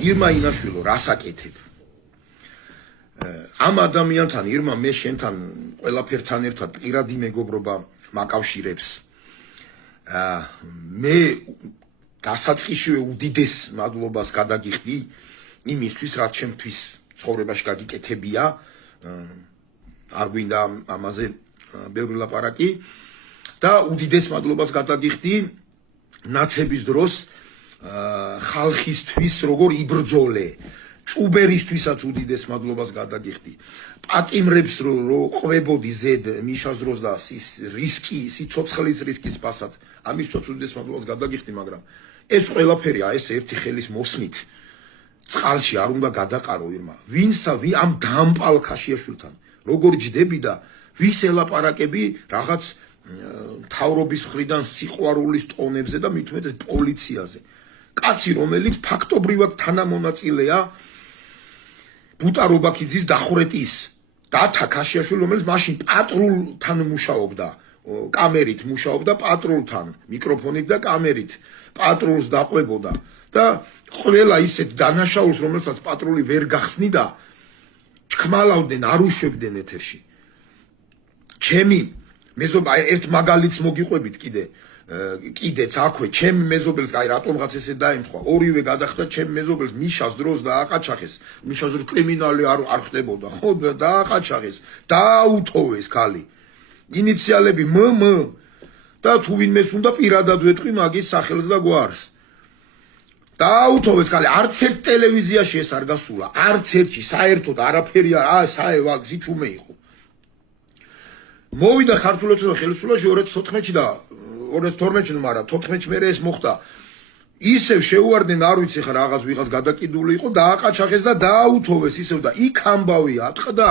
ირმა ინაშვილო რას აკეთებ? ამ ადამიანთან ირმა მე შენთან ყველაფერთან ერთად პირადი მეგობრობა მაკავშირებს. მე დასაწყისშივე უდიდეს მადლობას გადაგიხდი იმისთვის, რაც ჩემთვის ცხოვრებაში გაგიკეთებია. არ გვინდა ამაზე ბევრი ლაპარაკი და უდიდეს მადლობას გადაგიხდი ნაცების დროს ხალხისთვის როგორ იბრძოლე. ჭუბერისთვისაც უდიდეს მადლობას გადაგიხდი. პატიმრებს რო ყვებოდი ზედ მიშას დროს და სიცოცხლის რისკის პასად, ამისთვისაც უდიდეს მადლობას გადაგიხდი, მაგრამ ეს ყველაფერი ეს ერთი ხელის მოსმით წყალში არ უნდა გადაყარო ირმა. ვინსა ამ დამპალ ქაშიაშვილთან როგორ ჯდები და ვის ელაპარაკები რაღაც მთავრობის მხრიდან სიყვარულის ტონებზე და მით უმეტეს პოლიციაზე. კაცი რომელიც ფაქტობრივად თანამონაწილეა ბუტა რობაქიძის დახვრეტის დათა ქაშიაშვილი რომელიც მაშინ პატრულთან მუშაობდა კამერით მუშაობდა პატრულთან მიკროფონით და კამერით პატრულს დაყვებოდა და ყველა ისეთ დანაშაულს რომელსაც პატრული ვერ გახსნიდა ჩქმალავდნენ არ უშვებდნენ ეთერში ჩემი მეზობა ერთ მაგალითს მოგიყვებით კიდეც აქვე ჩემი მეზობელს აი რატომღაც ესე დაემთხვა ორივე გადახდა ჩემი მეზობელს მიშას დროს დააყაჩახეს მიშას დროს კრიმინალი არ ხდებოდა ხო დააყაჩახეს დააუთოვეს ქალი ინიციალები მმ და თუ ვინმეს უნდა პირადად ვეთქვი მაგის სახელს და გვარს დააუთოვეს ქალი არც ერთ ტელევიზიაში ეს არ გასულა არც ერთში საერთოდ არაფერი საევ ზიჩუმე იყო მოვიდა ქართულ ხელისუფლებაში 2014-ში და 2012-ში მაგრამ 14-ში მერე ეს მოხდა ისევ შეუვარდნენ არ ვიცი ხა ვიღაც გადაკიდული იყო დააყაჩახეს და დააუთოვეს ისევ და იქ ამბავი ატყდა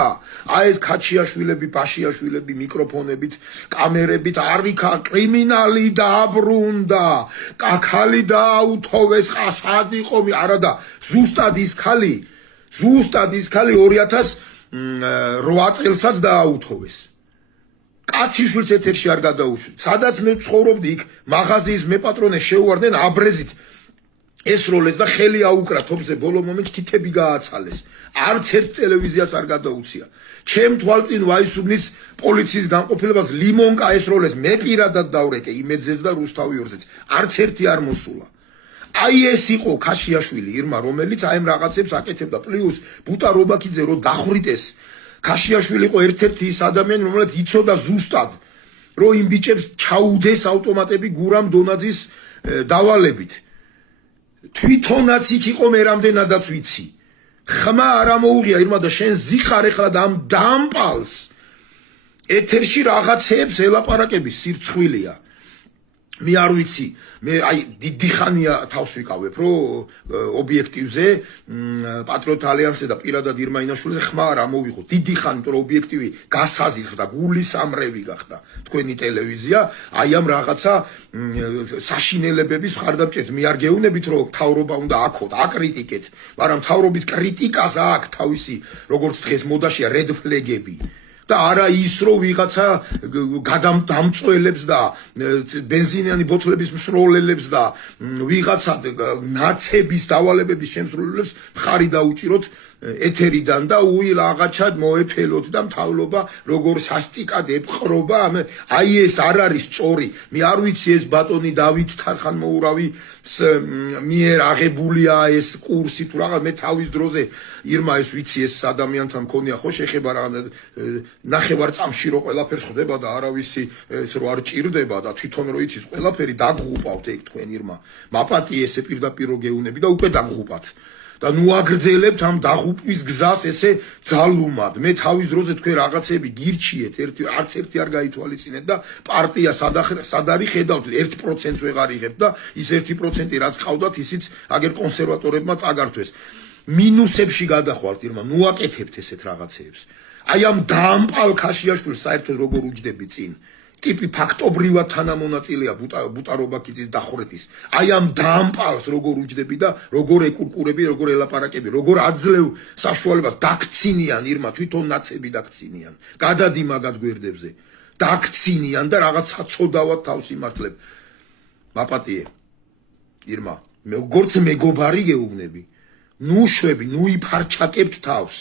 აი ეს ქაჩიაშვილები ბაშიაშვილები მიკროფონებით კამერებით არიქა კრიმინალი დააბრუნდა კაკალი დააუთოვეს ყასად იყო არადა ზუსტად ის ქალი 2008 წელსაც დააუთოვეს კაციშვილს ეთერში არ გადაუშვით. სადაც მე ცხოვრობდი იქ მაღაზიის მეპატრონე შეუვარდნენ აბრეზით ეს როლეს და ხელი აუკრა თოფზე ბოლო მომენტში თითები გააცალეს. არც ერთ ტელევიზიას არ გადაუცია. ჩემ თვალწინ ვაისუბნის პოლიციის განყოფილებას ლიმონკა ეს როლეს მე პირადად დავრეკე იმედზეც და რუსთავიორზეც. არც ერთი არ მოსულა. აი ეს იყო ქაშიაშვილი ირმა რომელიც აი ამ რაღაცებს აკეთებდა. პლუს ბუტა რობაქიძე რო დახვრიტეს ქაშიაშვილი იყო ერთ-ერთი ის ადამიანი რომელიც იცოდა ზუსტად რომ იმ ბიჭებს ჩაუდეს ავტომატები გურამ დონაძის დავალებით თვითონაც იქ იყო მე რამდენადაც ვიცი ხმა არ ამოუღია ირმა და შენ ზიხარ ეხლა და ამ დამპალს ეთერში რაღაცებს ელაპარაკების სირცხვილია მე არ ვიცი მე აი დიდი ხანია თავს ვიკავებ რომ ობიექტივზე პატრიოტ ალიანსზე და პირადად ირმა ინაშვილზე ხმა არ ამოვიღო დიდი ხანი თორე ობიექტივი გასაზის ხდა გულის ამრევი გახდა თქვენი ტელევიზია აი ამ რაღაცა საშინელებების მხარდამჭერით მე არ გეუბნებით რომ მთავრობა უნდა აქოთ აკრიტიკეთ მაგრამ მთავრობის კრიტიკას აქვს თავისი როგორც დღეს მოდაშია რედ ფლეგები და არა ის რომ ვიღაცა გადამწოელებს და ბენზინიანი ბოთლების მსროლელებს და ვიღაცა ნაცების დავალებების შემსრულებლებს მხარი დაუჭიროთ ეთერიდან და უილაღაჩად მოეფელოთ და მთავრობა როგორ სასტიკად ეპყრობა აი ეს არ არის სწორი მე არ ვიცი ეს ბატონი დავით თარხანმოურავი მიერ აღებულია ეს კურსი თუ რაღაც მე თავის დროზე ირმა ეს ვიცი ეს ადამიანთან მქონია ხო შეხება რაღაც ნახევარწამში რო ყველაფერს ხდება და არავისი ეს რო არ ჭირდება და თვითონ რო იცის ყველაფერი დაგღუპავთ ეგ თქვენ ირმა მაპატი ესე პირდაპირ რო გეუნები და უკვე დაგღუპათ და ნუ აგრძელებთ ამ დაღუპვის გზას ესე ძალუმად მე თავის დროზე თქვენ რაღაცები გირჩიეთ არც ერთი არ გაითვალისწინეთ და პარტია სად არის ხედავთ 1%-ს ვეღარ იღებთ და ის 1% რაც ყავდათ ისიც აგერ კონსერვატორებმა წაგართვეს მინუსებში გადახვალთ ირმა ნუ აკეთებთ ესეთ რაღაცეებს აი ამ დამპალ ქაშიაშვილს საერთოდ როგორ უჯდები წინ ტიპი ფაქტობრივად თანამონაწილეა ბუტა რობაქიძის დახვრეტის აი ამ დამპალს როგორ უჯდები და როგორ ეკურკურები როგორ ელაპარაკები როგორ აძლევ საშუალებას დაქცინიან ირმა თვითონ ნაცები დაქცინიან გადადი მაგად გვერდებზე დაქცინიან და რაღაც საწოდავად თავს იმართლებ მაპატიე ირმა როგორც მეგობარი გეუბნები ნუ შვები, ნუ იფარჩაკებთ თავს.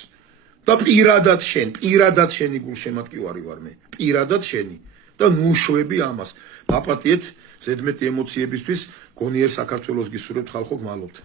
და პირადად შენი გულშემატკივარი ვარ მე. პირადად შენი. და ნუ შვები ამას. გაპატიეთ ზედმეტი ემოციებისთვის, გონიერ საქართველოს გისურვებთ ხალხო, გმალობთ.